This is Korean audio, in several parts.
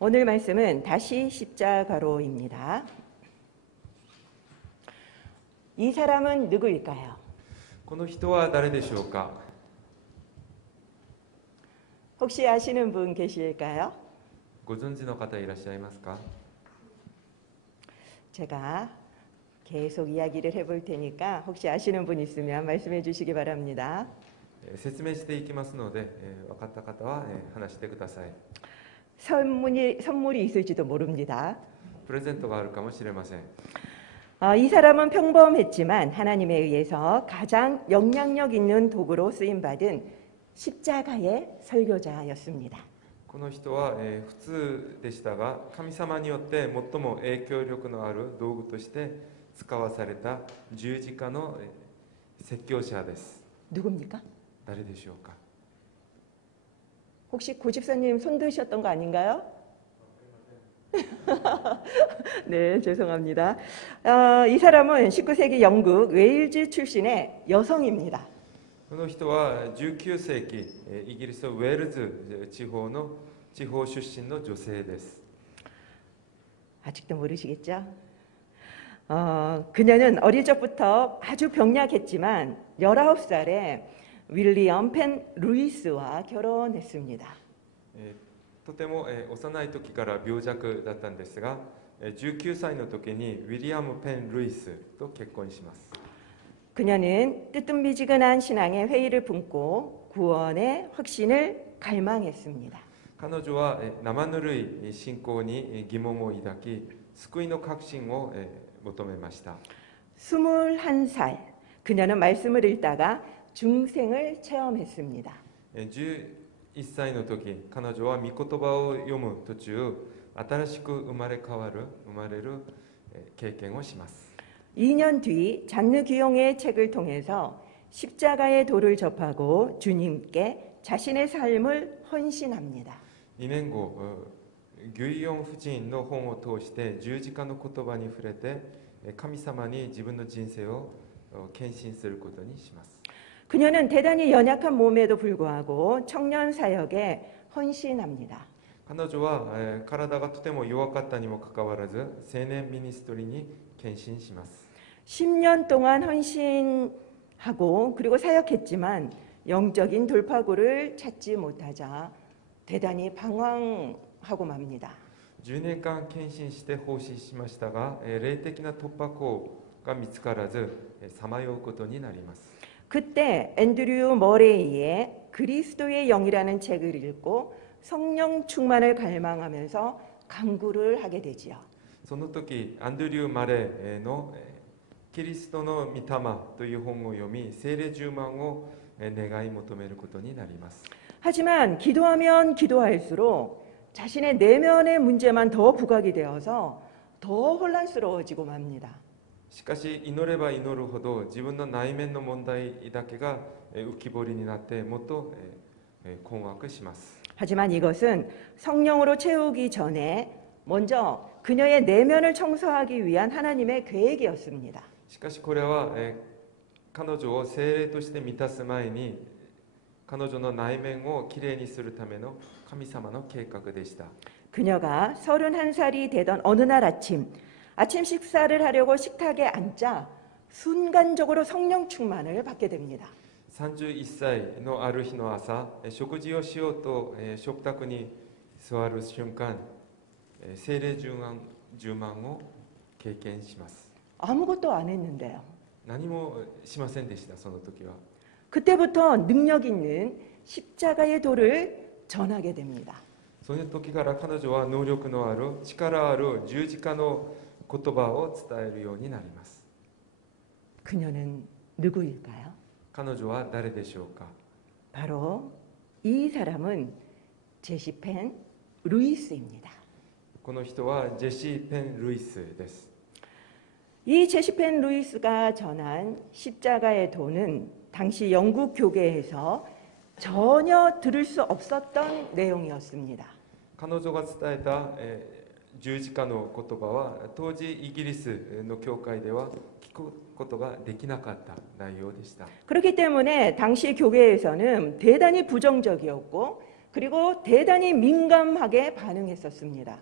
오늘 말씀은 다시 십자가로입니다. 이 사람은 누구일까요? この人は誰でしょうか。 혹시 아시는 분 계실까요? ご存知の方いらっしゃいますか。 제가 계속 이야기를 해볼 테니까 혹시 아시는 분 있으면 말씀해 주시기 바랍니다. 説明していきますので、分かった方は話してください。 선물이 있을지도 모릅니다. プレゼントがあるかもしれません。 이 사람은 평범했지만 하나님에 의해서 가장 영향력 있는 도구로 쓰임받은 십자가의 설교자였습니다. この人は普通でしたが、神様によって最も影響力のある道具として使わされた十字架の説教者です。 누굽니까? 誰でしょうか。 혹시 고집사님 손 드셨던 거 아닌가요? 네, 죄송합니다. 이 사람은 19세기 영국 웨일즈 출신의 여성입니다. この人は19世紀イギリスウェールズ地方出身の女性です。 아직도 모르시겠죠? 그녀는 어릴 적부터 아주 병약했지만 19살에 윌리엄 펜 루이스와 결혼했습니다. とても幼い時から病弱だったんですが、19歳の時にウィリアム・ペン・ルイスと結婚します。 그녀는 뜨뜻미지근한 신앙의 회의를 품고 구원의 확신을 갈망했습니다. 彼女は生ぬるい信仰に疑問を抱き、救いの確信を求めました。 21살, 그녀는 말씀을 읽다가 중생을 체험했습니다. 11歳の時、彼女は御言葉を読む途中、新しく生まれる経験をします。 2년 뒤 잔느 귀용의 책을 통해서 십자가의 도를 접하고 주님께 자신의 삶을 헌신합니다. 2年後、ギュイヨン夫人の本を通して十字架の言葉に触れて、神様に自分の人生を献身することにします。 그녀는 대단히 연약한 몸에도 불구하고 청년 사역에 헌신합니다. 彼女は体がとても弱かったにもかかわらず青年ミニストリーに献身します。 10년 동안 헌신하고 그리고 사역했지만 영적인 돌파구를 찾지 못하자 대단히 방황하고 맙니다. 10年間献身して奉仕しましたが、霊的な突破口が見つからずさまようことになります。 그때 앤드류 머레이의 그리스도의 영이라는 책을 읽고 성령 충만을 갈망하면서 간구를 하게 되지요. その時アンドリュー・マレーのキリストの御霊という本を読み、聖霊充満を願い求めることになります。 하지만 기도하면 기도할수록 자신의 내면의 문제만 더 부각이 되어서 더 혼란스러워지고 맙니다. しかし祈れば祈るほど自分の内面の問題だけが浮き彫りになってもっと困惑します。 하지만 이것은 성령으로 채우기 전에 먼저 그녀의 내면을 청소하기 위한 하나님의 계획이었습니다. しかしこれは彼女を聖霊として満たす前に彼女の内面をきれいにするための神様の計画でした。 그녀가 31살이 되던 어느 날 아침 식사를 하려고 식탁에 앉자 순간적으로 성령 충만을 받게 됩니다. 31歳のある日の朝、食事をしようと食卓に座る瞬間、聖霊充満を経験します。 아무것도 안 했는데요. 何もしませんでした。その時は 그때부터 능력 있는 십자가의 도를 전하게 됩니다. その時から彼女は能力のある力ある十字架の言葉を伝えるようになります。 그녀는 누구일까요? 彼女は誰でしょうか。 바로 이 사람은 제시펜 루이스입니다. この人はジェシー・ペン・ルイスです。 이 제시펜 루이스가 전한 십자가의 도는 당시 영국 교계에서 전혀 들을 수 없었던 내용이었습니다. 彼女が伝えた十字架の言葉は当時イギリスの教会では聞くことができなかった内容でした。 그렇기 때문에 당시 교계에서는 대단히 부정적이었고 그리고 대단히 민감하게 반응했었습니다.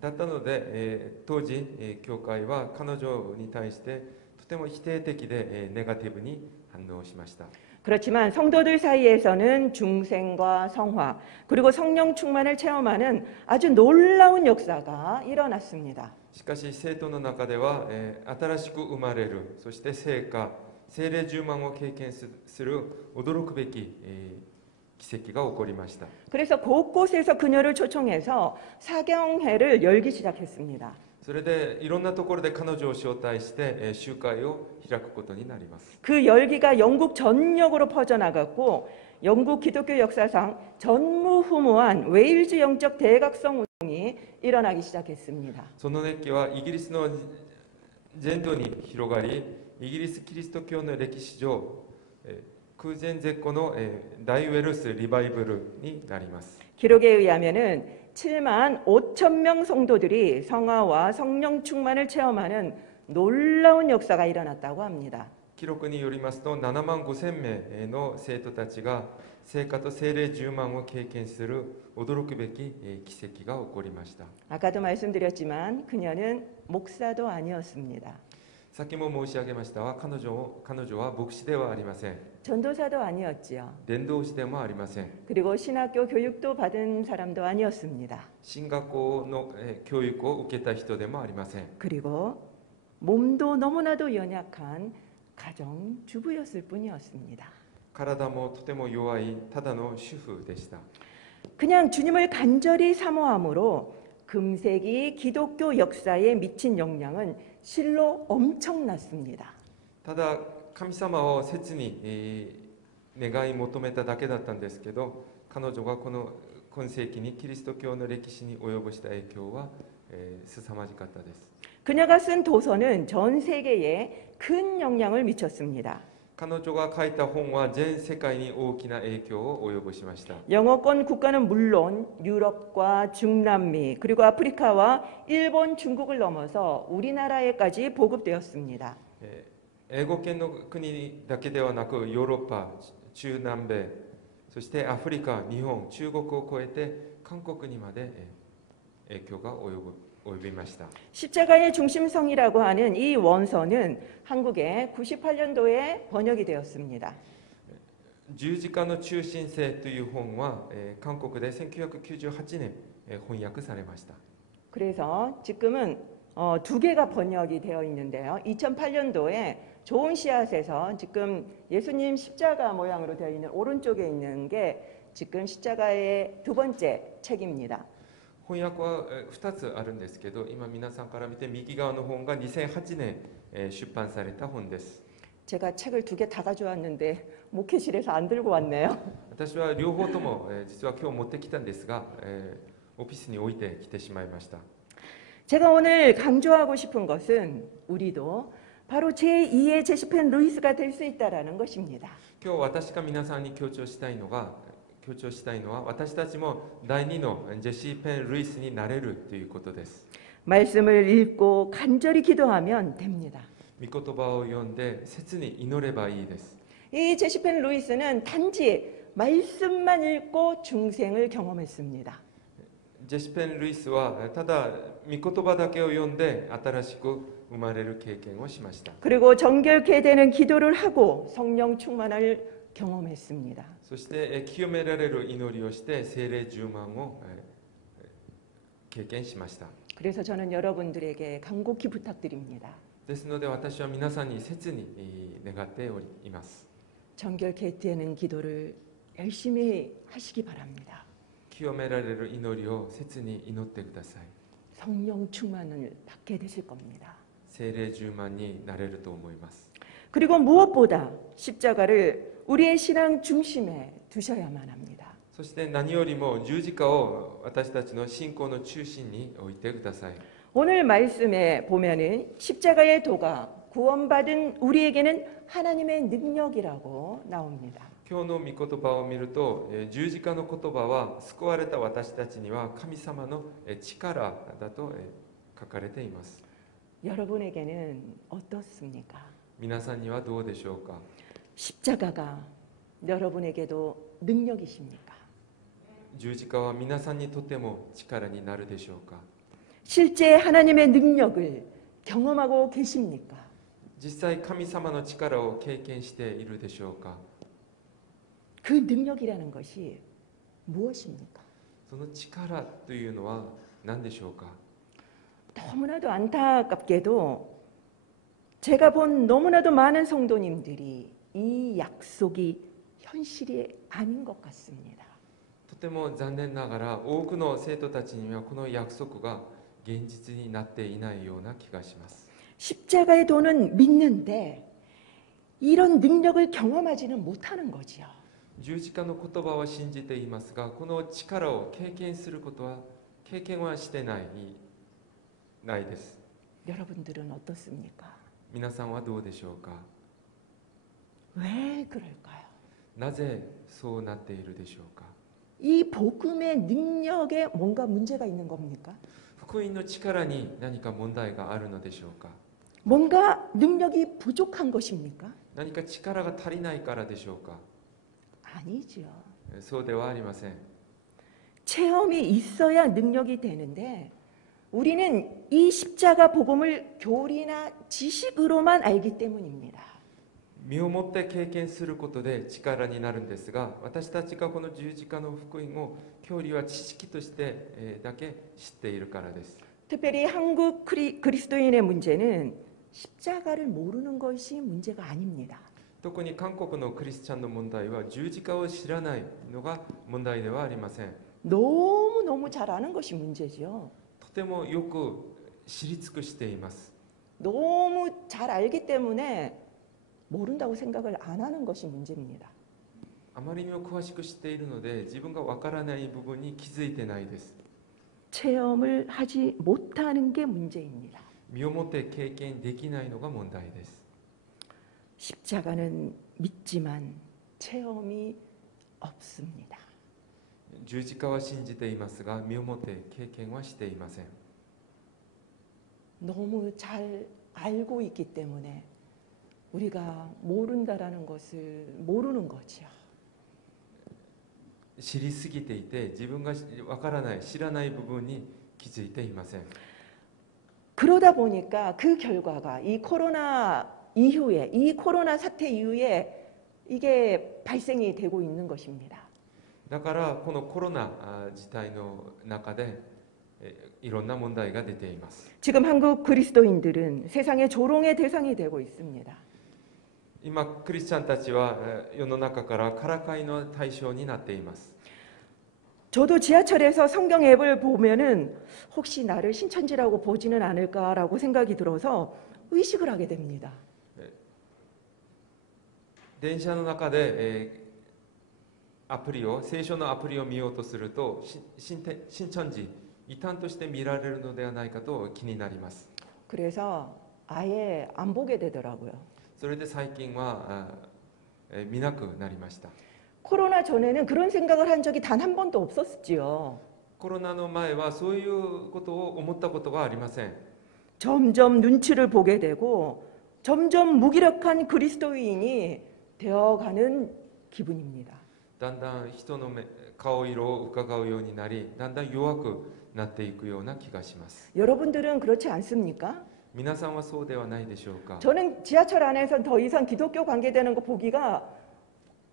だったので、当時、教会は彼女に対してとても否定的で、ネガティブに反応しました。 그렇지만 성도들 사이에서는 중생과 성화 그리고 성령 충만을 체험하는 아주 놀라운 역사가 일어났습니다. しかし生徒の中では、新しく生まれる、そして聖火、聖霊充満を経験する驚くべき、奇跡が起こりました。 그래서 곳곳에서 그녀를 초청해서 사경회를 열기 시작했습니다. それでいろんなところで彼女を招待して、集会を開くことになります。 그 열기가 영국 전역으로 퍼져나갔고 영국 기독교 역사상 전무후무한 웨일즈 영적 대각성 운동이 일어나기 시작했습니다. その熱気はイギリスの全土に広がり、イギリスキリスト教の歴史上、空前絶後の、大ウェルスリバイバルになります。 기록에 의하면은 7만 5천 명 성도들이 성화와 성령 충만을 체험하는 놀라운 역사가 일어났다고 합니다. 記録によりますと7万5千名の生徒たちが聖火と聖霊10万を経験する驚くべき奇跡が起こりました。 아까도 말씀드렸지만 그녀는 목사도 아니었습니다. さっきも申し上げましたが、彼女は牧師ではありません。 전도사도 아니었지요. 伝道師でもありません。 그리고 신학교 교육도 받은 사람도 아니었습니다. 進学校の教育を受けた人でもありません。 그리고 몸도 너무나도 연약한 가정주부였을 뿐이었습니다. 体もとても弱いただの主婦でした。 그냥 주님을 간절히 사모함으로 금세기 기독교 역사에 미친 영향은 실로 엄청났습니다. ただ神様を切に、願い求めただけだったんですけど、彼女がこの今世紀にキリスト教の歴史に及ぼした影響は、凄まじかったです。 그녀가 쓴 도서는 전 세계에 큰 영향을 미쳤습니다. 彼女が書いた本は全世界に大きな影響を及ぼしました。 영어권 국가는 물론 유럽과 중남미 그리고 아프리카와 일본, 중국을 넘어서 우리나라에까지 보급되었습니다. 英語圏の国だけではなくヨーロッパ、中南米、そしてアフリカ、日本、中国を超えて韓国にまで影響が及びました。 십자가의 중심성이라고 하는 이 원서는 한국에 98년도에 번역이 되었습니다. 十字架の中心性という本は、韓国で1998年、翻訳されました。 그래서 지금은 두 개가 번역이 되어 있는데요. 2008년도에 좋은 씨앗에서 지금 예수님 십자가 모양으로 되어 있는 오른쪽에 있는 게 지금 십자가의 두 번째 책입니다. 翻訳は2つあるんですけど、今皆さんから見て右側の本が2008年出版された本です。 제가 책을 두 개 다 가져왔는데 목회실에서 안 들고 왔네요. 私は両方とも実は今日持ってきたんですが、オフィスに置いてきてしまいました。 제가 오늘 강조하고 싶은 것은 우리도 바로 제2의 제시펜 루이스가 될 수 있다라는 것입니다. 今日私が皆さんに強調したいのは私たちも第2のジェシー・ペン・ルイスになれるということです。 말씀을 읽고 간절히 기도하면 됩니다. 御言葉を読んで切に祈ればいいです。 이 제시펜 루이스는 단지 말씀만 읽고 중생을 경험했습니다. ジェシー・ペン・ルイスはただ御言葉だけを読んで新しく生まれる経験をしました。 그리고 정결케 되는 기도를 하고 성령 충만을 경험했습니다. そして清められる祈りをして聖霊充満を経験しました。 그래서 저는 여러분들에게 간곡히 부탁드립니다. ですので私は皆さんに切に願っています。 정결케 되는 기도를 열심히 하시기 바랍니다. 清められる祈りを切に祈ってください。 성령 충만을 받게 되실 겁니다. 聖霊充満になれると思います。 그리고 무엇보다 십자가를 우리의 신앙 중심에 두셔야만 합니다. そして何よりも十字架を私たちの信仰の中心に置いてください。 오늘 말씀에 보면은 십자가의 도가 구원받은 우리에게는 하나님의 능력이라고 나옵니다. 今日の御言葉を見ると、十字架の言葉は救われた私たちには神様の力だと書かれています。 여러분에게는 어떻습니까? 皆さんにはどうでしょうか。 십자가가 여러분에게도 능력이십니까? 十字架は皆さんにとっても力になるでしょうか。 실제 하나님의 능력을 경험하고 계십니까? 実際神様の力を経験しているでしょうか。 그 능력이라는 것이 무엇입니까? その力というのは何でしょうか。 너무나도 안타깝게도 제가 본 너무나도 많은 성도님들이 이 약속이 현실이 아닌 것 같습니다. とても残念ながら多くの生徒たちにはこの約束が現実になっていないような気がします。 십자가의 도는 믿는데 이런 능력을 경험하지는 못하는 거지요. 十字架の言葉は信じていますが、この力を経験することは経験はしてないです。 여러분들은 어떻습니까? 皆さんはどうでしょうか。 왜 그럴까요? なぜそうなっているでしょうか。 이 복음의 능력에 뭔가 문제가 있는 겁니까? 福音の力に何か問題があるのでしょうか。 뭔가 능력이 부족한 것입니까? 何か力が足りないからでしょうか。 아니죠. そうではありません。 체험이 있어야 능력이 되는데 우리는 이 십자가 복음을 교리나 지식으로만 알기 때문입니다. 身をもって経験することで力になるんですが、私たちがこの十字架の福音を教理は知識としてだけ知っているからです。 특별히 한국 그리스도인의 문제는 십자가를 모르는 것이 문제가 아닙니다. 特に韓国のクリスチャンの問題は十字架を知らないのが問題ではありません。 너무너무 잘 아는 것이 문제죠. とてもよく知り尽くしています。 너무 잘 알기 때문에 모른다고 생각을 안 하는 것이 문제입니다. あまりにも詳しく知っているので自分がわからない部分に気づいてないです。 체험을 하지 못하는 게 문제입니다. 身をもって経験できないのが問題です。 십자가는 믿지만 체험이 없습니다. 十字架は信じていますが身をもって経験はしていません。 너무 잘 알고 있기 때문에 우리가 모른다라는 것을 모르는 거죠. 知りすぎていて自分がわからない知らない部分に気づいていません。 그러다 보니까 그 결과가 이 코로나 이후에 이 코로나 사태 이후에 이게 발생이 되고 있는 것입니다. だからこのコロナ自体の中でいろんな問題が出ています。 지금 한국 그리스도인들은 세상의 조롱의 대상이 되고 있습니다. 今クリスチャンたちは世の中からからかいの対象になっています。 저도 지하철에서 성경 앱을 보면은 혹시 나를 신천지라고 보지는 않을까라고 생각이 들어서 의식을 하게 됩니다. 電車の中でアプリを聖書のアプリを見ようとすると新천지異端として見られるのではないかと気になります。 그래서 아예 안 보게 되더라고요. それで最近は見なくなりました。 코로나 전에는 그런 생각을 한 적이 단 한 번도 없었지요. コロナの前はそういうことを思ったことがありません。 점점 눈치를 보게 되고 점점 무기력한 그리스도인이 되어가는 기분입니다. だんだん人の顔色を伺うようになり、だんだん弱くなっていくような気がします。 여러분들은 그렇지 않습니까? 皆さんはそうではないでしょうか。 저는 지하철 안에서 더 이상 기독교 관계되는 거 보기가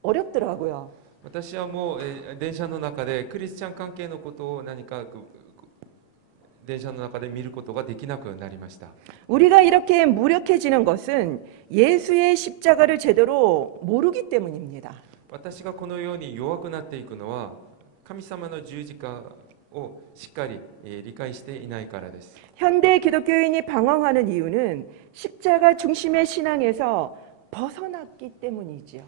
어렵더라고요. 私はもう電車の中でクリスチャン関係のことを何か電車の中で見ることができなくなりました。 우리가 이렇게 무력해지는 것은 예수의 십자가를 제대로 모르기 때문입니다. 私がこのように弱くなっていくのは神様の十字架をしっかり理解していないからです。 현대 기독교인이 방황하는 이유는 십자가 중심의 신앙에서 벗어났기 때문이지요.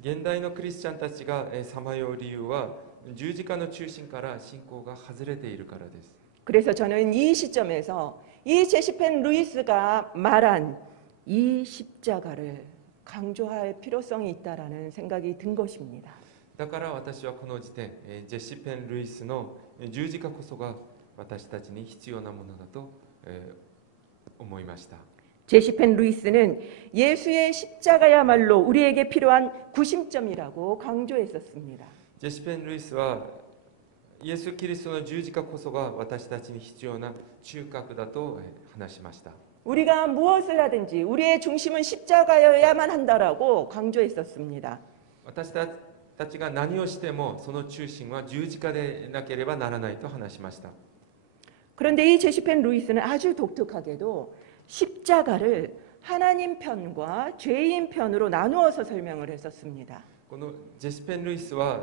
現代のクリスチャンたちがさまよう理由は十字架の中心から信仰が外れているからです。 그래서 저는 이 시점에서 이 제시펜 루이스가 말한 이 십자가를 강조할 필요성이 있다라는 생각이 든 것입니다. だから私はこの時点ジェシペン・ルイスの十字架こそが私たちに必要なものだと思いました。 제시펜 루이스는 예수의 십자가야말로 우리에게 필요한 구심점이라고 강조했었습니다. ジェシペン・ルイスはイエス・キリストの十字架こそが私たちに必要な中核だと話しました。 우리가 무엇을 하든지 우리의 중심은 십자가여야만 한다라고 강조했었습니다. 私たちが何をしてもその中心は十字架でなければならないと話しました。 그런데 이 제시펜 루이스는 아주 독특하게도 십자가를 하나님 편과 죄인 편으로 나누어서 설명을 했었습니다. このジェシペン・ルイスは、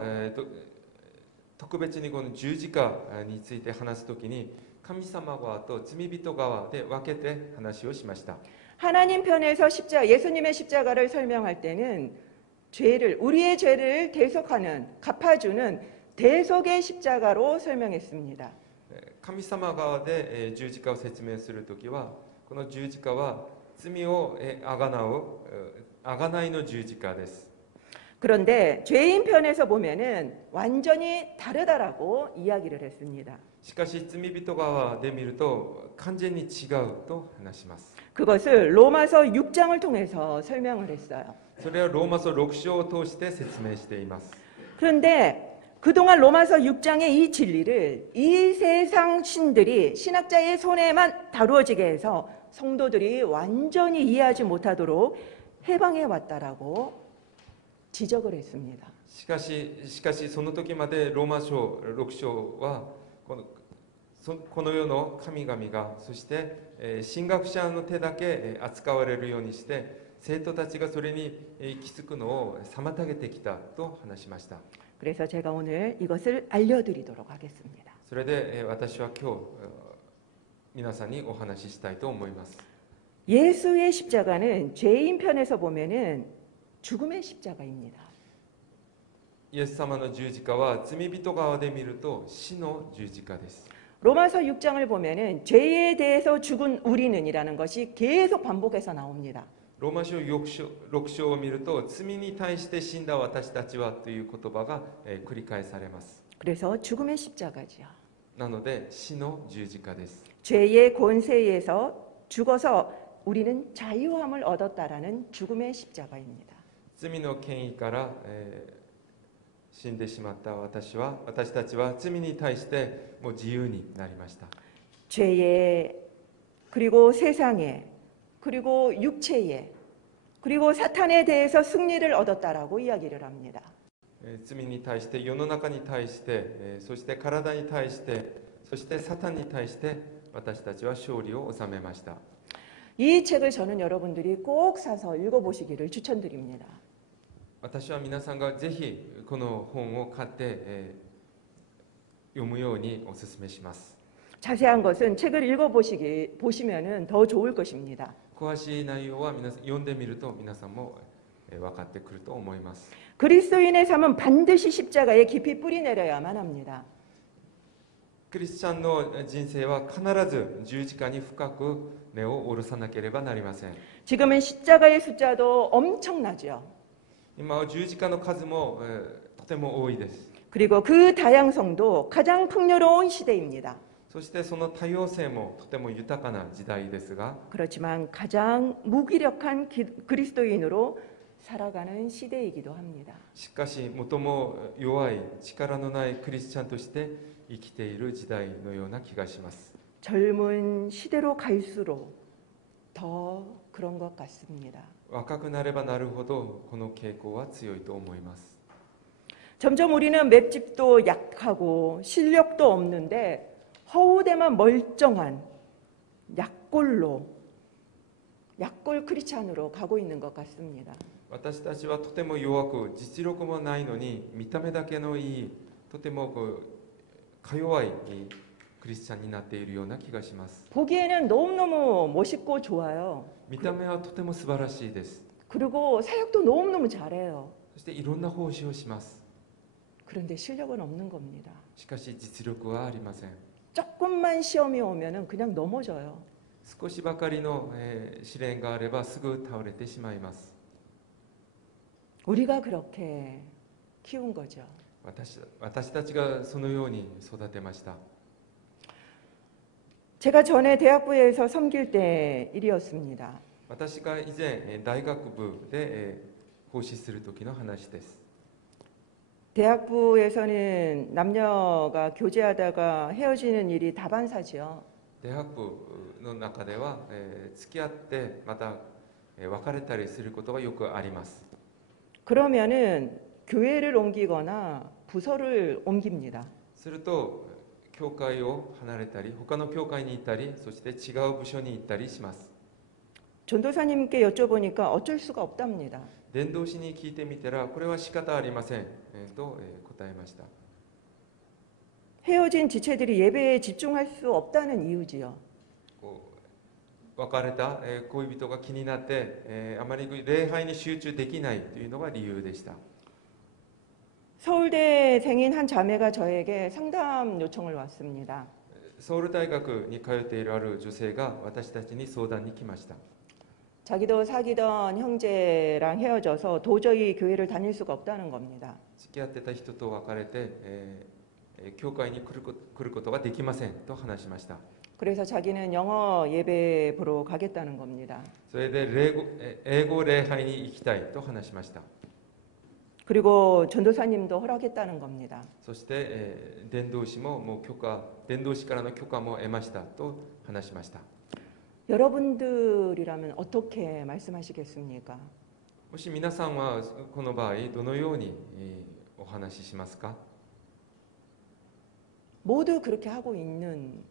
特別にこの十字架について話すときに神様側と罪人側で分けて話をしました。 하나님 편에서 예수님의 십자가를 설명할 때는 우리의 죄를 대속하는, 갚아주는 대속의 십자가로 설명했습니다. 神様側で十字架を説明するときはこの十字架は罪をあがないの十字架です。 그런데 죄인 편에서 보면은 완전히 다르다라고 이야기를 했습니다. しかし罪人側で見ると完全に違うと話します。 그것을 로마서 6장을 통해서 설명을 했어요. それはローマ書6章を通して説明しています。 그런데 그동안 로마서 6장의 이 진리를 이 세상 신들이 신학자의 손에만 다루어지게 해서 성도들이 완전히 이해하지 못하도록 해방해 왔다라고 지적을 했습니다. しかしその時までローマ書6章はこの世の神々がそして神学者の手だけ扱われるようにして生徒たちがそれに気づくのを妨げてきたと話しました。 그래서 제가 오늘 이것을 알려드리도록 하겠습니다. それで私は今日皆さんにお話ししたいと思います。 예수의 십자가는 죄인 편에서 보면은 죽음의 십자가입니다. イエス様の十字架は罪人側で見ると死の十字架です。 로마서 6장을 보면은 죄에 대해서 죽은 우리는이라는 것이 계속 반복해서 나옵니다. ローマ書6章を見ると罪に対して死んだ私たちはという言葉が繰り返されます。 그래서 죽음의 십자가지요. なので死の十字架です。 죄의 권세에서 죽어서 우리는 자유함을 얻었다라는 죽음의 십자가입니다. 罪の権威から、死んでしまった私たちは罪に対してもう自由になりました。 죄에 그리고 세상에 그리고 육체에 그리고 사탄에 대해서 승리를 얻었다라고 이야기를 합니다. 罪に対して世の中に対してそして体に対してそしてサタンに対して私たちは勝利を収めました。 이 책을 저는 여러분들이 꼭 사서 읽어보시기를 추천드립니다. 私は皆さんがぜひこの本を買って、読むようにお勧めします。 자세한 것은 책을 읽어보시면은 더 좋을 것입니다. 詳しい内容は読んでみると皆さんも分かってくると思います。 그리스도인의 삶은 반드시 십자가에 깊이 뿌리 내려야만 합니다. クリスチャンの人生は必ず十字架に深く根を下ろさなければなりません。 지금은 십자가의 숫자도 엄청나죠. 今は十字架の数も、とても多いです。 그리고 그 다양성도 가장 풍요로운 시대입니다. そしてその多様性もとても豊かな時代ですが 그렇지만 가장 무기력한 그리스도인으로 살아가는 시대이기도 합니다. しかし最も弱い力のないクリスチャンとして生きている時代のような気がします。 젊은 시대로 갈수록 더 그런 것 같습니다. 若くなればなるほどこの傾向は強いと思います。 점점 우리는 맷집도 약하고 실력도 없는데 허우대만 멀쩡한 약골 크리스찬으로 가고 있는 것 같습니다. 私たちはとても弱く実力もないのに見た目だけのいいとてもか弱いクリスチャンになっているような気がします。 보기에는 너무너무 멋있고 좋아요. 見た目はとても素晴らしいです。 그리고 사역도 너무너무 잘해요. そしていろんな奉仕をします。 그런데 실력은 없는 겁니다. しかし実力はありません。 조금만 시험이 오면은 그냥 넘어져요. 少しばかりの試練があればすぐ倒れてしまいます。 우리가 그렇게 키운 거죠. 私たちがそのように育てました。 제가 전에 대학부에서 섬길 때 일이었습니다. 私が以前大学部で奉仕する時の話です。 대학부에서는 남녀가 교제하다가 헤어지는 일이 다반사지요. 大学部の中では、付き合ってまた、別れたりすることがよくあります。 그러면은 교회를 옮기거나 부서를 옮깁니다. すると教会を離れたり他の教会に行ったりそして違う部署に行ったりします。 전도사님께 여쭤보니까 어쩔 수가 없답니다. 伝道師に聞いてみたらこれは仕方ありません、と、答えました。 헤어진 지체들이 예배에 집중할 수 없다는 이유지요. こう別れた、恋人が気になって、あまり礼拝に集中できないというのが理由でした。 서울대생인 한 자매가 저에게 상담 요청을 왔습니다. ソウル大学に通っているある女性が私たちに相談に来ました。 자기도 사귀던 형제랑 헤어져서 도저히 교회를 다닐 수가 없다는 겁니다. 付き合ってた人と別れて、教会に来ることができませんと話しました。 그래서 자기는 영어 예배 보러 가겠다는 겁니다. それで英語礼拝に行きたいと話しました。 그리고 전도사님도 허락했다는 겁니다. そして、伝道師ももう伝道師からの許可も得ましたと話しました。 여러분들이라면 어떻게 말씀하시겠습니까? もし皆さんはこの場合どのように、お話ししますか？ 모두 그렇게 하고 있는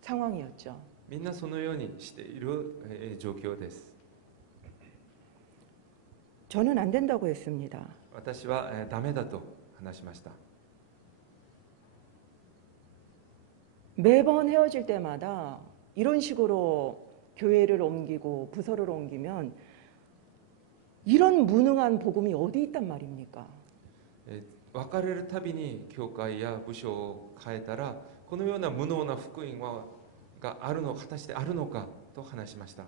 상황이었죠. みんなそのようにしている、状況です。 저는 안 된다고 했습니다. 私は、ダメだと話しました。 매번 헤어질 때마다 이런 식으로 교회를 옮기고 부서를 옮기면 이런 무능한 복음이 어디 있단 말입니까? 別れるたびに教会や部署を変えたらこのような無能な福音があるのか果たしてあるのかと話しました。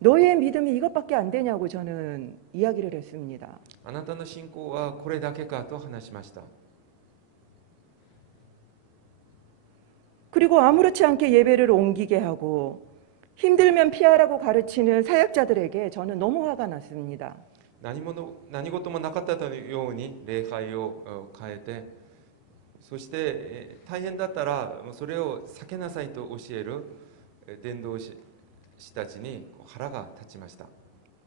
너의 믿음이 이것밖에 안 되냐고 저는 이야기를 했습니다. あなたの信仰はこれだけかと話しました。 그리고 아무렇지 않게 예배를 옮기게 하고 힘들면 피하라고 가르치는 사역자들에게 저는 너무 화가 났습니다. 何事もなかったように礼拝を変えてそして大変だったらそれを避けなさいと教える伝道師たちに腹が立ちました。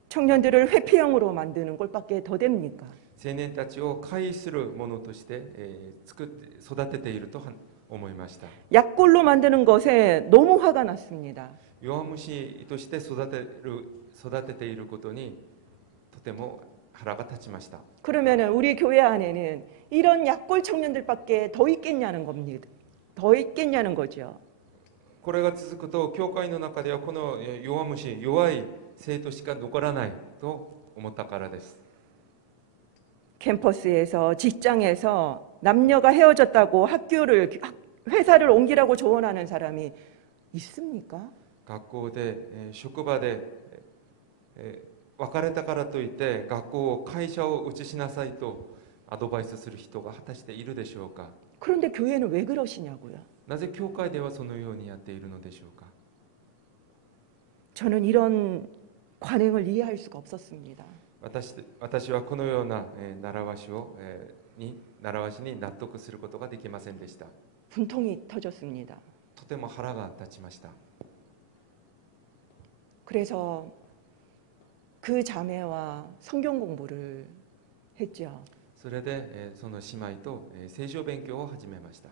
청년들을 회피형으로 만드는 꼴밖에 더 됩니까? 青年たちを介するものとして、作って育てていると思いました。 약골로 만드는 것에 너무 화가 났습니다. 弱虫として育てていることにとても腹が立ちました。 그러면은 우리 교회 안에는 이런 약골 청년들밖에 더 있겠냐는 겁니다. 더 있겠냐는 거죠. これが続くと教会の中ではこの弱虫弱い生徒しか残らないと思ったからです。 캠퍼스에서 직장에서 남녀가 헤어졌다고 회사를 옮기라고 조언하는 사람이 있습니까? 学校で職場で別れたからといって学校会社を移しなさいとアドバイスする人が果たしているでしょうか。 그런데 교회는 왜 그러시냐고요. なぜ教会ではそのようにやっているのでしょうか。 저는 이런 관행을 이해할 수가 없었습니다. 私はこのような習わしに納得することができませんでした。 분통이 터졌습니다. とても腹が立ちました。 그래서 그 자매와 성경 공부를 했죠. それでその姉妹と聖書勉強を始めました。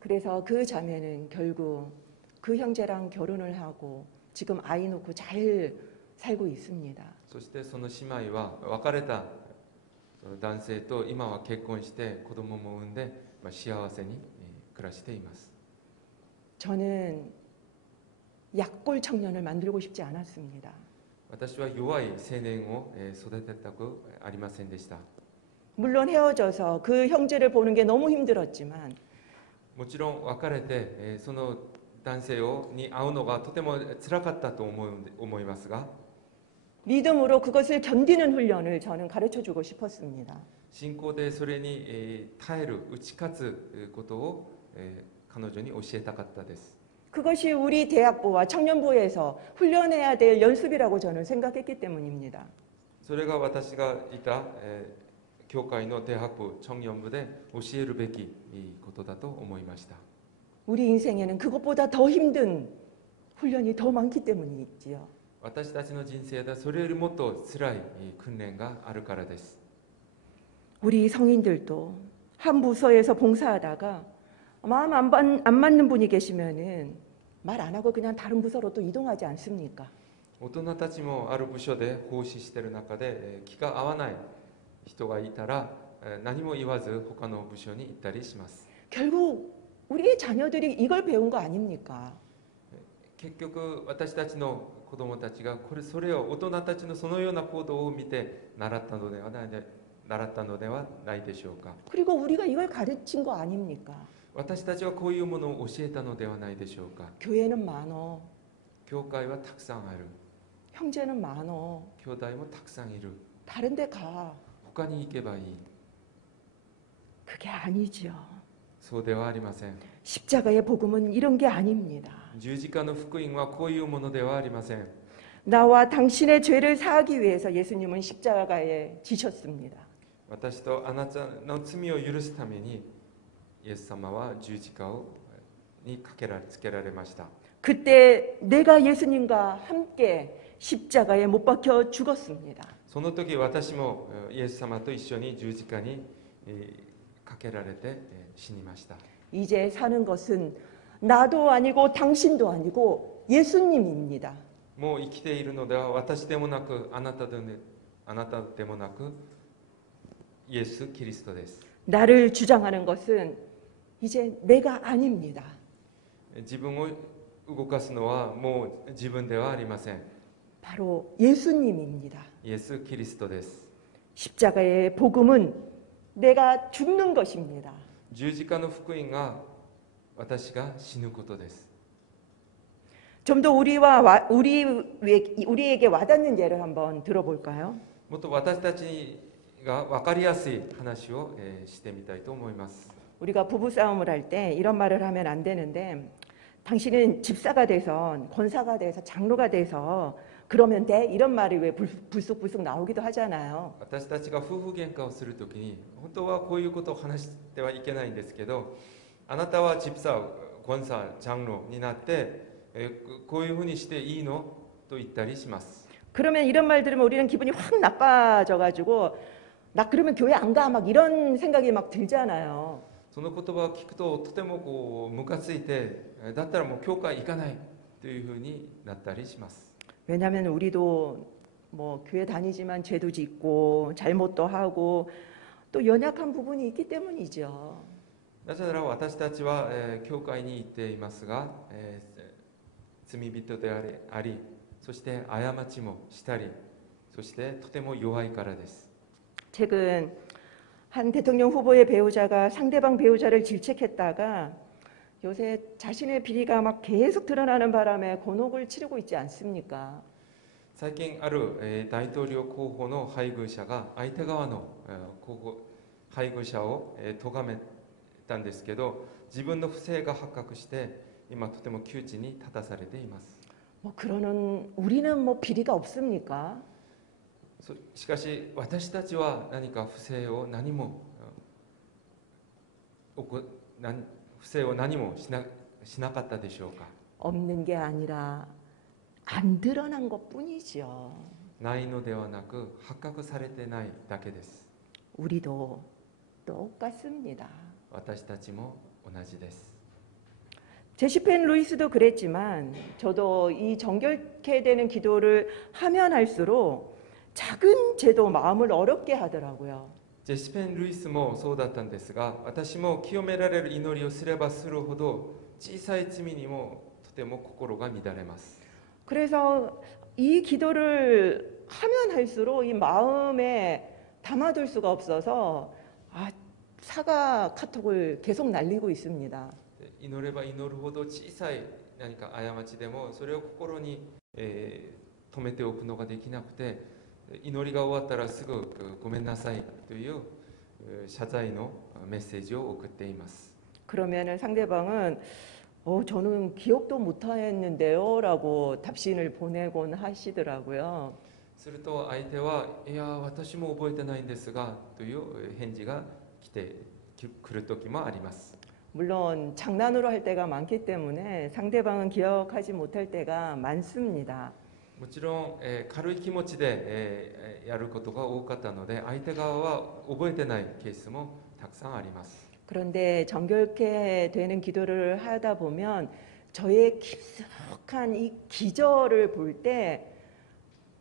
그래서 그 자매는 결국 그 형제랑 결혼을 하고 지금 아이 놓고 잘 살고 있습니다. そしてその姉妹は別れた男性と今は結婚して子供も産んで幸せに暮らしています。 저는 약골 청년을 만들고 싶지 않았습니다. 私は弱い青年を育てたくありませんでした。 물론 헤어져서 그 형제를 보는 게 너무 힘들었지만 もちろん別れてその男性に会うのがとても辛かったと思いますが 믿음으로 그것을 견디는 훈련을 저는 가르쳐 주고 싶었습니다. 信仰でそれに耐える打ち勝つことを彼女に教えたかったです。 그것이 우리 대학부와 청년부에서 훈련해야 될 연습이라고 저는 생각했기 때문입니다. それが私がいた教会の停泊部、청년부で教えるべきことだと思いました。 우리 인생에는 그것보다 더 힘든 훈련이 더 많기 때문이지요. 私たちの人生ではそれよりもっと辛い訓練があるからです。 우리 성인들도 한 부서에서 봉사하다가 마음 안 맞는 분이 계시면은 말 안 하고 그냥 다른 부서로 또 이동하지 않습니까? 大人たちもある部署で奉仕している中で気が合わない人がいたら何も言わず他の部署に行ったりします。 결국 우리의 자녀들이 이걸 배운 거 아닙니까? 結局私たちの子供たちがそれを大人たちのそのような行動を見て習ったのではないでしょうか。 그리고 우리가 이걸 가르친 거 아닙니까? 私たちはこういうものを教えたのではないでしょうか。 교회는 많어. 教会はたくさんある。 형제는 많어. 兄弟もたくさんいる。 다른 데 가. 他に行けばいい。 그게 아니죠. そうではありません。 십자가의 복음은 이런 게 아닙니다. 十字架の福音はこういうものではありません。 나와 당신의 죄를 사하기 위해서 예수님은 십자가에 지셨습니다. 私とあなたの罪を許すためにイエス様は十字架につけられました。 그때 내가 예수님과 함께 십자가에 못 박혀 죽었습니다. その時私もイエス様と一緒に十字架にかけられて死にました。 이제 사는 것은 나도 아니고 당신도 아니고 예수님입니다. もう生きているのでは私でもなくあなたでもなくイエス・キリストです。 나를 주장하는 것은 이제 내가 아닙니다. 自分を動かすのはもう自分ではありません。 바로 예수님입니다. イエス・キリストです。 십자가의 복음은 내가 죽는 것입니다. 十字架の福音が私が死ぬことです。 좀 더 우리에게 와닿는 예를 한번 들어볼까요? もっと私たちが分かりやすい話をしてみたいと思います。 우리가 부부싸움을 할 때 이런 말을 하면 안 되는데 당신은 집사가 돼서 권사가 돼서 장로가 돼서 그러면 돼? 이런 말이 왜 불쑥불쑥 나오기도 하잖아요. 私たちが夫婦喧嘩をするときに本当はこういうことを話してはいけないんですけど、あなたは집사、권사、장로になってこういうふうにしていいのと言ったりします。 그러면 이런 말 들으면 우리는 기분이 확 나빠져가지고 나 그러면 교회 안 가 막 이런 생각이 막 들잖아요. その言葉を聞くととてもムカついてだったらもう教会行かないというふうになったりします。 왜냐하면 우리도 뭐 교회 다니지만 죄도 짓고 잘못도 하고 또 연약한 부분이 있기 때문이죠. なぜなら私たちは教会に行っていますが罪人でありそして過ちもしたりそしてとても弱いからです。 최근 한 대통령 후보의 배우자가 상대방 배우자를 질책했다가 요새 자신의 비리가 막 계속 드러나는 바람에 곤혹을 치르고 있지 않습니까? 最近ある大統領候補の配偶者が相手側の配偶者を咎めたんですけど自分の不正が発覚して今とても窮地に立たされています。 뭐 그러는 우리는 뭐 비리가 없습니까? しかし私たちは何か不正を何もしなかったでしょうか。 없는 게 아니라 안 드러난 것뿐이죠. ないのではなく発覚されてないだけです。 우리도 똑같습니다. 私たちも同じです。 제시펜 루이스도 그랬지만 저도 이 정결케 되는 기도를 하면 할수록 작은 죄도 마음을 어렵게 하더라고요. ジェシペン・ルイスもそうだったんですが私も清められる祈りをすればするほど小さい罪にもとても心が乱れます。 그래서 이 기도를 하면 할수록 이 마음에 담아둘 수가 없어서 사과 카톡을 계속 날리고 있습니다. 祈れば祈るほど小さい何か過ちでもそれを心に、留めておくのができなくて祈りが終わったらすぐごめんなさいという謝罪のメッセージを送っています。 그러면은 상대방은 저는 기억도 못했는데요 라고 답신을 보내곤 하시더라고요. すると相手は、いや私も覚えてないんですがという返事が来る時もあります。 물론 장난으로 할 때가 많기 때문에 상대방은 기억하지 못할 때가 많습니다. もちろん、軽い気持ちで、やることが多かったので相手側は覚えてないケースもたくさんあります。 그런데 정결케 되는 기도를 하다 보면 저의 깊숙한 이 기절을 볼 때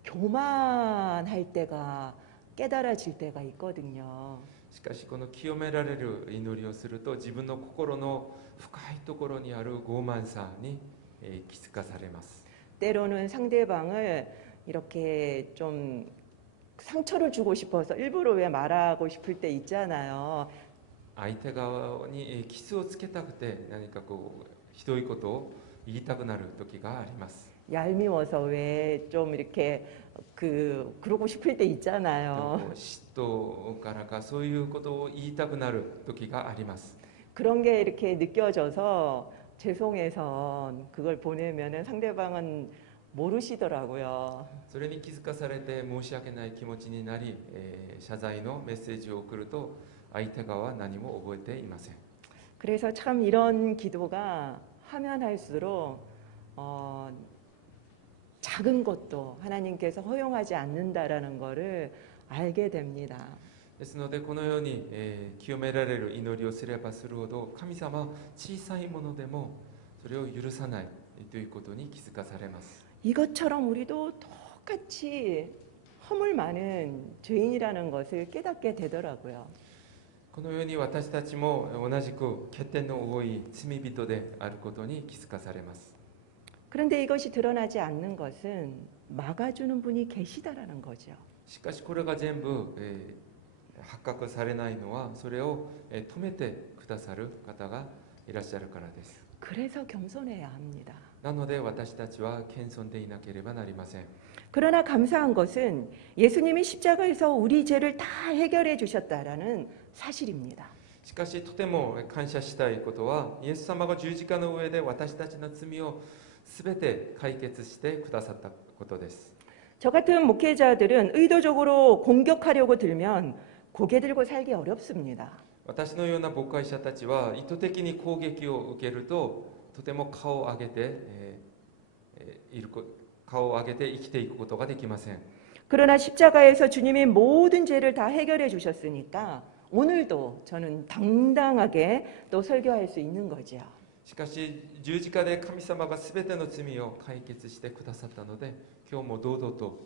교만할 때가 깨달아질 때가 있거든요. しかしこの清められる祈りをすると自分の心の深いところにある傲慢さに、気づかされます。 때로는 상대방을 이렇게 좀 상처를 주고 싶어서 일부러 왜 말하고 싶을 때 있잖아요. 相手側に傷をつけたくて何かこうひどいことを言いたくなる時があります。 얄미워서 왜 좀 이렇게 그러고 싶을 때 でも 있잖아요. こう嫉妬からかそういうことを言いたくなる時があります。 그런 게 이렇게 느껴져서 죄송해서 그걸 보내면은 상대방은 모르시더라고요. それに気づかされて申し訳ない気持ちになり、謝罪のメッセージを送ると相手側は何も覚えていません。 그래서 참 이런 기도가 하면 할수록 작은 것도 하나님께서 허용하지 않는다라는 것을 알게 됩니다. ですのでこのように、清められる祈りをすればするほど神様は小さいものでもそれを許さないということに気づかされます。 이것처럼 우리도 똑같이 허물 많은 죄인이라는 것을 깨닫게 되더라고요. このように私たちも同じく欠点の多い罪人であることに気づかされます。 그런데 이것이 드러나지 않는 것은 막아주는 분이 계시다라는 거죠. しかしこれが全部、発覚されないのはそれを、止めてくださる方がいらっしゃるからです。 그래서 겸손해야 합니다. なので私たちは謙遜でいなければなりません。 그러나 감사한 것은 예수님이 십자가에서 우리 죄를 다 해결해 주셨다라는 사실입니다. しかしとても感謝したいことはイエス様が十字架の上で私たちの罪をすべて解決してくださったことです。 저 같은 목회자들은 의도적으로 공격하려고 들면 고개 들고 살기 어렵습니다. 私のような牧会者たちは意図的に攻撃を受けるととても顔を上げて、顔を上げて生きていくことができません。 그러나 십자가에서 주님이 모든 죄를 다 해결해 주셨으니까 오늘도 저는 당당하게 또 설교할 수 있는 거죠. しかし十字架で神様がすべての罪を解決してくださったので今日も堂々と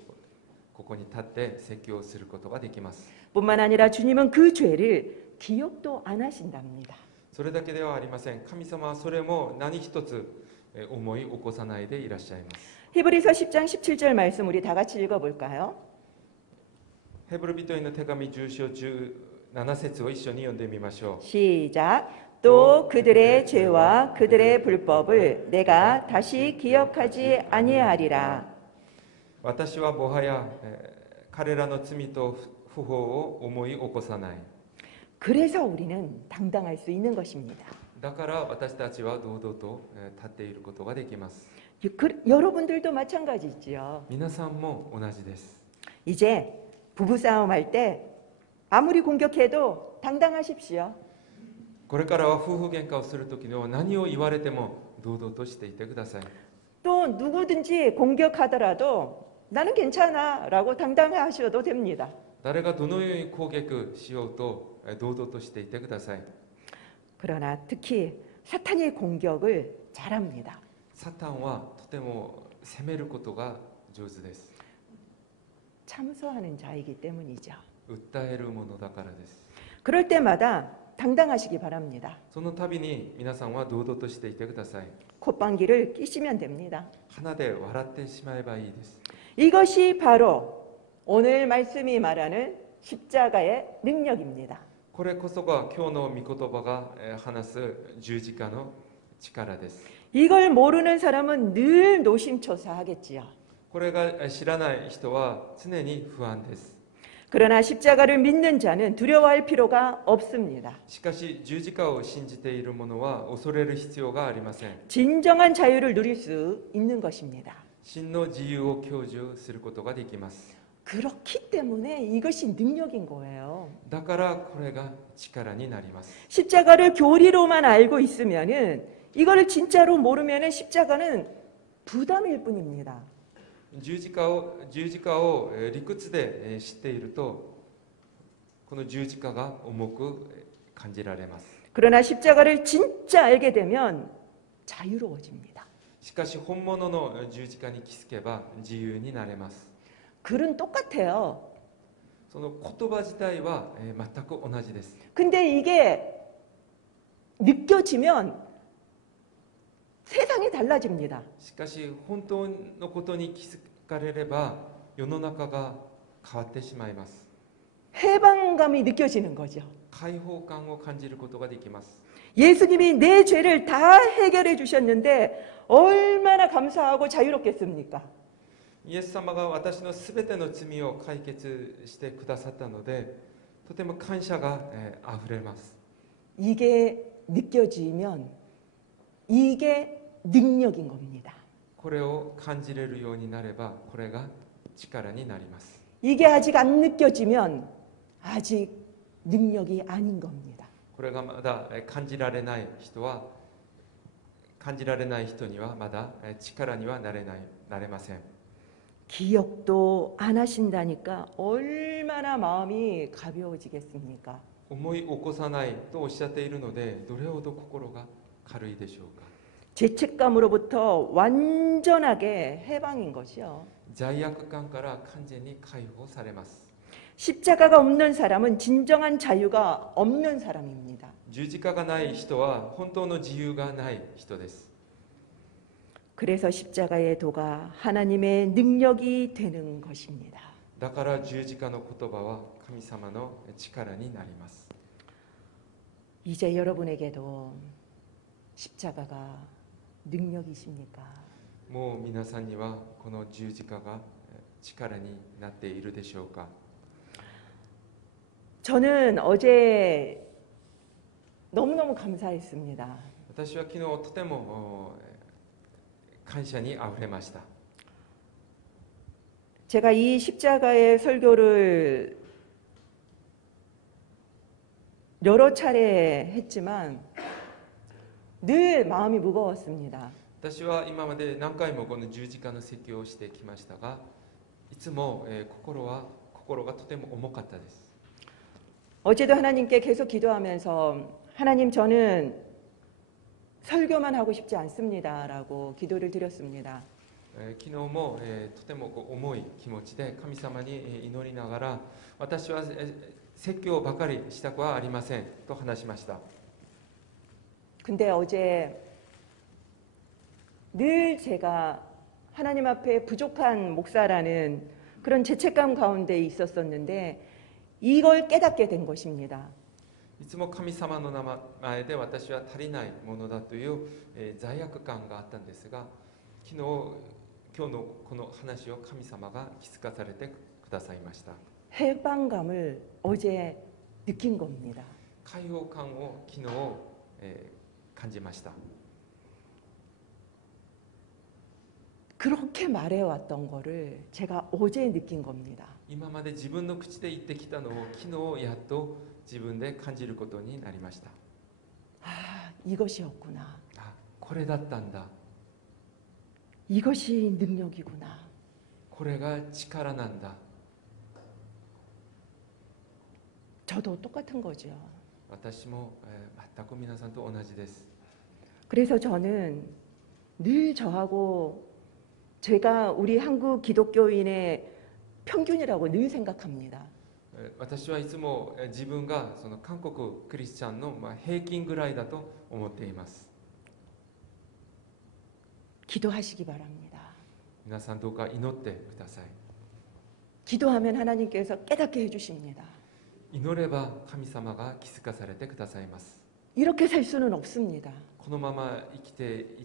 ここに立って説教をすることができます。 뿐만 아니라 주님은 그 죄를 기억도 안 하신답니다. それだけではありません。神様はそれも何一つ思い起こさないでいらっしゃいます。 히브리서 10장 17절 말씀 우리 다 같이 읽어볼까요? ヘブル人への手紙10章17節を一緒に読んでみましょう。 시작. 또 그들의 죄와 그들의 불법을 내가 다시 기억하지 아니하리라. 私はもはや彼らの罪と不法を思い起こさない。 그래서 우리는 당당할 수 있는 것입니다. だから私たちは堂々と立っていることができます。 여러분들도 마찬가지지요. 皆さんも同じです。 이제 부부싸움 할 때 아무리 공격해도 당당하십시오. これからは夫婦喧嘩をするときの何を言われても堂々としていてください。 또 누구든지 공격하더라도 나는 괜찮아 라고 당당하셔도 됩니다. 誰がどのように攻撃しようと堂々としていてください。 그러나 특히 사탄의 공격을 잘합니다. サタンはとても責めることが上手です。 참소하는 자이기 때문이죠. 訴えるものだからです。 그럴 때마다 당당하시기 바랍니다. その度に皆さんは堂々としていてください。 콧방귀를 끼시면 됩니다. 鼻で笑ってしまえばいいです。 이것이 바로 오늘 말씀이 말하는 십자가의 능력입니다. これこそが今日の御言葉が話す十字架の力です。 이걸 모르는 사람은 늘 노심초사하겠지요. これが知らない人は常に不安です。 그러나 십자가를 믿는 자는 두려워할 필요가 없습니다. しかし十字架を信じている者は恐れる必要がありません。 진정한 자유를 누릴 수 있는 것입니다. 真の自由を享受することができます。 그렇기 때문에 이것이 능력인 거예요. だからこれが力になります。 십자가를 교리로만 알고 있으면은 이거를 진짜로 모르면은 십자가는 부담일 뿐입니다. 十字架を理屈で知っていると、この十字架が重く感じられます。 그러나 십자가를 진짜 알게 되면 자유로워집니다. しかし本物の十字架に気づけば自由になれます。 글은 똑같아요. その言葉自体は全く同じです。 근데 이게 느껴지면 세상이 달라집니다. しかし本当のことに気づかれれば世の中が変わってしまいます。 해방감이 느껴지는 거죠. 解放感を感じることができます。 예수님이 내 죄를 다 해결해 주셨는데 얼마나 감사하고 자유롭겠습니까? イエス様が私のすべての罪を解決してくださったので、とても感謝があふれます。 이게 느껴지면 이게 능력인 겁니다. これを感じれるようになれば、これが力になります。 이게 아직 안 느껴지면 아직 능력이 아닌 겁니다. これがまだ感じられない人にはまだ力にはなれません。 기억도 안 하신다니까 얼마나 마음이 가벼워지겠습니까? 思い起こさないとおっしゃっているので、どれほど心が軽いでしょうか。 죄책감으로부터 완전하게 해방인 것이요. 罪悪感から完全に解放されます。 십자가가 없는 사람은 진정한 자유가 없는 사람입니다. 十字架がない人は本当の自由がない人です。 그래서 십자가의 도가 하나님의 능력이 되는 것입니다. だから十字架の言葉は神様の力になります。 이제 여러분에게도 십자가가 능력이십니까? もう皆さんにはこの十字架が力になっているでしょうか。 저는 어제 너무너무 감사했습니다. 私は昨日とても感謝にあふれました。 제가 이 십자가의 설교를 여러 차례 했지만 늘 마음이 무거웠습니다. 私は今まで何回もこの十字架の説教をしてきましたが、いつも心がとても重かったです。 어제도 하나님께 계속 기도하면서 하나님 저는 설교만 하고 싶지 않습니다라고 기도를 드렸습니다. 昨日もとても重い気持ちで神様に祈りながら、私は説教ばかりしたくはありませんと話しました。 근데 어제 늘 제가 하나님 앞에 부족한 목사라는 그런 죄책감 가운데 있었었는데 이걸 깨닫게 된 것입니다. いつも神様の名前で私は足りないものだという罪悪感があったんですが、今日のこの話を神様が気づかされてくださいました。 해방감을 어제 느낀 겁니다. 解放感を昨日感じました。 그렇게 말해왔던 거를 제가 어제 느낀 겁니다. 今まで自分の口で言ってきたのを昨日やっと自分で感じることになりました。 아, 이것이었구나. あ、これだったんだ。 이것이 능력이구나. これが力なんだ。 저도 똑같은 거죠. 私も全く皆さんと同じです。 그래서 저는 늘 저하고 제가 우리 한국 기독교인의 평균이라고 늘 생각합니다. 私はいつも自分がその韓国クリスチャンの平均ぐらいだと思っています。 기도하시기 바랍니다. 皆さんどうか祈ってください。 기도하면 하나님께서 깨닫게 해주십니다. 祈れば神様が気づかされてくださいます。 이렇게 살 수는 없습니다. このまま生きてい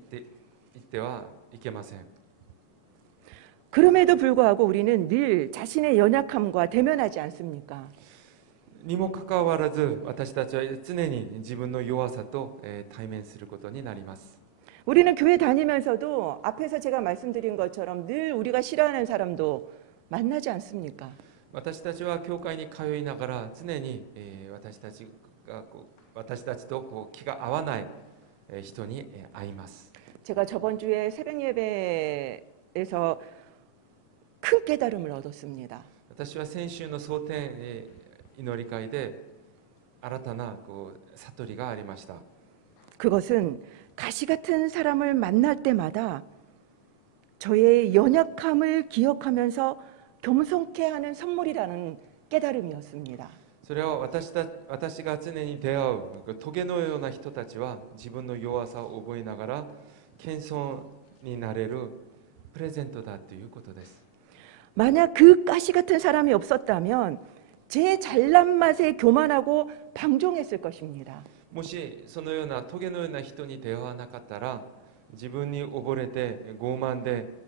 ってはいけません。 그럼에도 불구하고 우리는 늘 자신의 연약함과 대면하지 않습니까? にもかかわらず私たちは常に自分の弱さと対面することになります。 우리는 교회 다니면서도 앞에서 제가 말씀드린 것처럼 늘 우리가 싫어하는 사람도 만나지 않습니까? 私たちは教会に通いながら常に、私たちと気が合わない人に会います。 제가 저번 주에 새벽 예배에서 큰 깨달음을 얻었습니다. 私は先週の蒼天祈り会で新たな悟りがありました。 그것은 가시 같은 사람을 만날 때마다 저의 연약함을 기억하면서 겸손케 하는 선물이라는 깨달음이었습니다. それは私が常に出会うトゲのような人たちは自分の弱さを覚えながら謙遜になれるプレゼントだということです。 만약 그 가시 같은 사람이 없었다면 제 잘난 맛에 교만하고 방종했을 것입니다. もしそのようなトゲのような人に出会わなかったら自分に溺れて傲慢で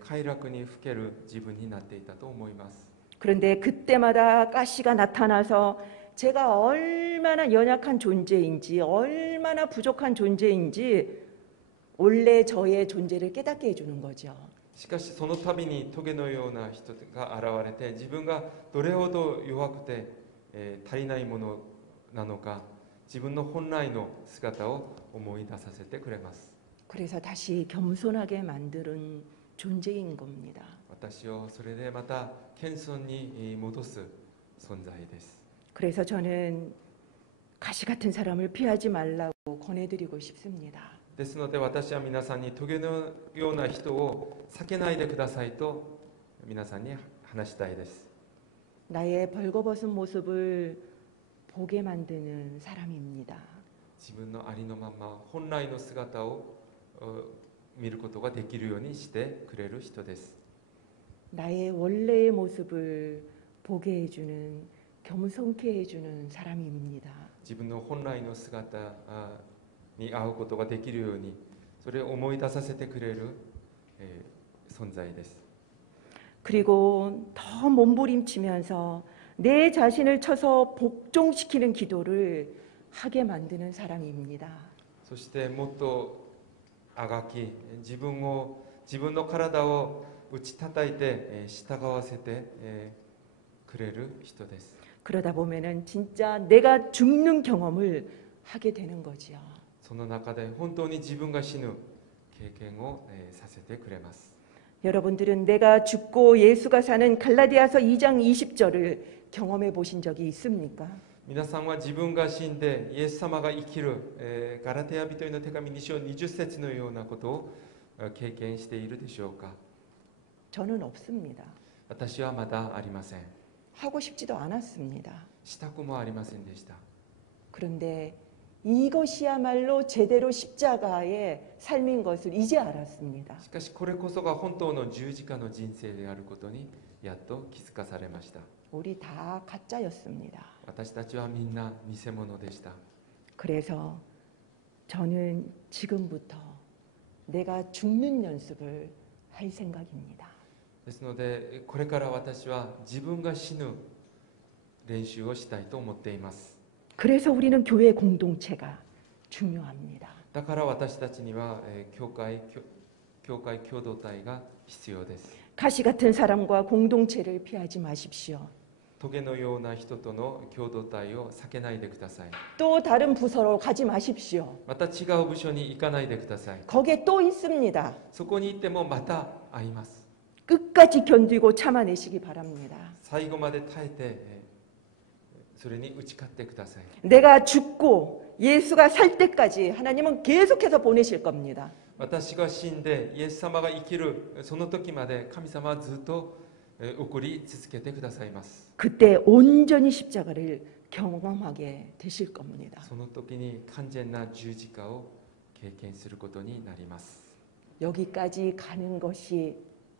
快楽にふける自分になっていたと思います。 그런데 그때마다 가시가 나타나서 제가 얼마나 연약한 존재인지 얼마나 부족한 존재인지 원래 저의 존재를 깨닫게 해주는 거죠. しかしその度にトゲのような人が現れて自分がどれほど弱くて足りないものなのか自分の本来の姿を思い出させてくれます。 그래서 다시 겸손하게 만드는 존재인 겁니다. 私をそれでまた謙遜に戻す存在です。 그래서 저는 가시 같은 사람을 피하지 말라고 권해드리고 싶습니다. ですので私は皆さんにトゲのような人を避けないでくださいと皆さんに話したいです。 나의 벌거벗은 모습을 보게 만드는 사람입니다. 自分のありのまま本来の姿を見ることができるようにしてくれる人です。 나의 원래의 모습을 보게 해주는 겸손케 해주는 사람입니다. 自分の本来の姿に会うことができるようにそれを思い出させてくれる、存在です。 그리고 더 몸부림치면서 내 자신을 쳐서 복종시키는 기도를 하게 만드는 사람입니다. そしてもっとあがき自分の体を打ち叩いて従わせてくれる人です。 그러다 보면은 진짜 내가 죽는 경험을 하게 되는 거지요. その中で本当に自分が死ぬ経験をさせてくれます。 여러분들은 내가 죽고 예수가 사는 갈라디아서 2장 20절을 경험해 보신 적이 있습니까? 皆さんは自分が死んでイエス様が生きる、ガラテヤ人への手紙2章20節のようなことを経験しているでしょうか。 저는 없습니다. 私はまだありません。 하고 싶지도 않았습니다. したくもありませんでした。 그런데 이것이야말로 제대로 십자가의 삶인 것을 이제 알았습니다. しかしこれこそが本当の十字架の人生であることにやっと気づかされました。 우리 다 가짜였습니다. 私たちはみんな偽物でした。 그래서 저는 지금부터 내가 죽는 연습을 할 생각입니다. ですのでこれから私は自分が死ぬ練習をしたいと思っています。 그래서 우리는 교회 공동체가 중요합니다. だから私たちには教会共同体が必要です。 가시 같은 사람과 공동체를 피하지 마십시오. トゲのような人との共同体を避けないでください。 또 다른 부서로 가지 마십시오. また違う部署に行かないでください。 거기에 또 있습니다. そこに行ってもまた会います。 끝까지 견디고 참아내시기 바랍니다. 最後まで耐えてそれに打ち勝ってください。 내가 죽고 예수가 살 때까지 하나님은 계속해서 보내실 겁니다. 私が死んでイエス様が生きるその時まで神様はずっと送り続けてくださいます。 그때 온전히 십자가를 경험하게 되실 겁니다. その時に完全な十字架を経験することになります。 여기까지 가는 것이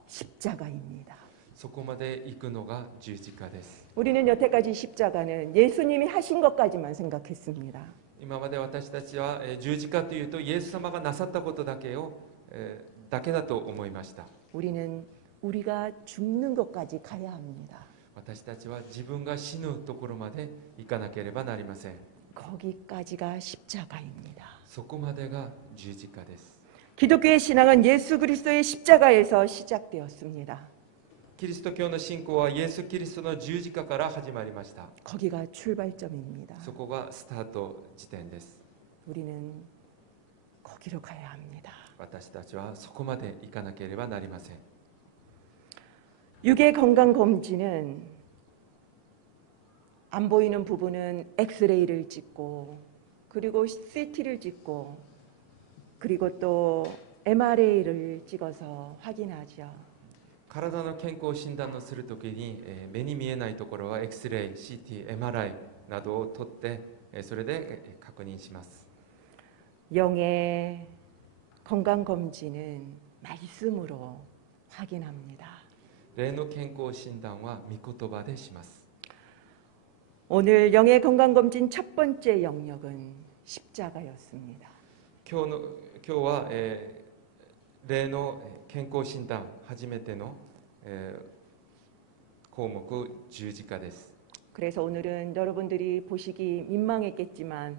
십자가입니다. そこまで行くのが十字架です。 우리는 여태까지 십자가는 예수님이 하신 것까지만 생각했습니다. 今まで私たちは十字架というとイエス様がなさったことだけだと思いました。 우리는 우리가 죽는 것까지 가야 합니다. 私たちは自分が死ぬところまで行かなければなりません。 거기까지가 십자가입니다. そこまでが十字架です。 기독교의 신앙은 예수 그리스도의 십자가에서 시작되었습니다. キリスト教の信仰はイエス・キリストの十字架から始まりました。 거기가 출발점입니다. そこがスタート地点です。 우리는 거기로 가야 합니다. 私たちはそこまで行かなければなりません。 육의 건강 검진은 안 보이는 부분은 엑스레이를 찍고 그리고 CT를 찍고 그리고 또 MRA를 찍어서 확인하죠. 体の健康診断をするときに、目に見えないところは X-ray、CT、MRI などを取って、それで確認します。 영의 건강 검진은 말씀으로 확인합니다. 霊の健康診断は御言葉でします。 오늘 영의 건강 검진 첫 번째 영역은 십자가였습니다. 今日は、霊の健康診断初めての、項目十字架です。 그래서 오늘은 여러분들이 보시기 민망했겠지만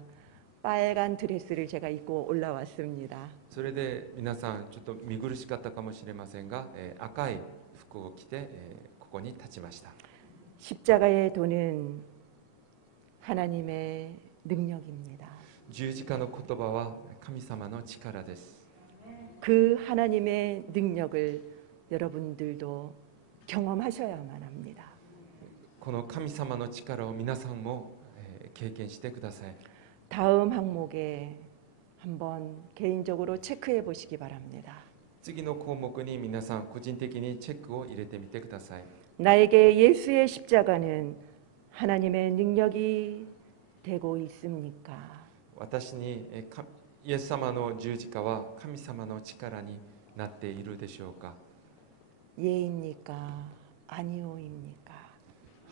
빨간 드레스를 제가 입고 올라왔습니다. それで皆さんちょっと見苦しかったかもしれませんが、赤い服を着て、ここに立ちました。 십자가의 도는 하나님의 능력입니다. 十字架の言葉は神様の力です。 그 하나님의 능력을 여러분들도 경험하셔야만 합니다. この神様の力を皆さんも、経験してください。 다음 항목에 한번 개인적으로 체크해 보시기 바랍니다. 次の項目に皆さん個人的にチェックを入れてみてください。 나에게 예수의 십자가는 하나님의 능력이 되고 있습니까? 私にイエス様の十字架は神様の力になっているでしょうか。 예입니까? 아니오입니까?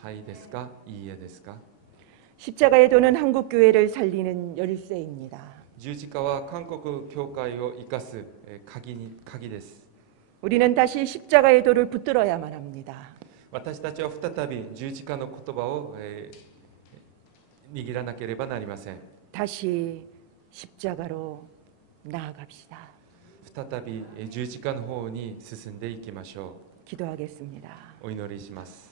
はいですか、いいえですか。 십자가의 도는 한국 교회를 살리는 열쇠입니다. 十字架は韓国教会を生かす鍵です。 우리는 다시 십자가의 도를 붙들어야만 합니다. 私たちは再び十字架の言葉を、握らなければなりません。 다시 십자가로 나아갑시다. 再び十字架の方に進んでいきましょ 기도하겠습니다. う。お祈りします。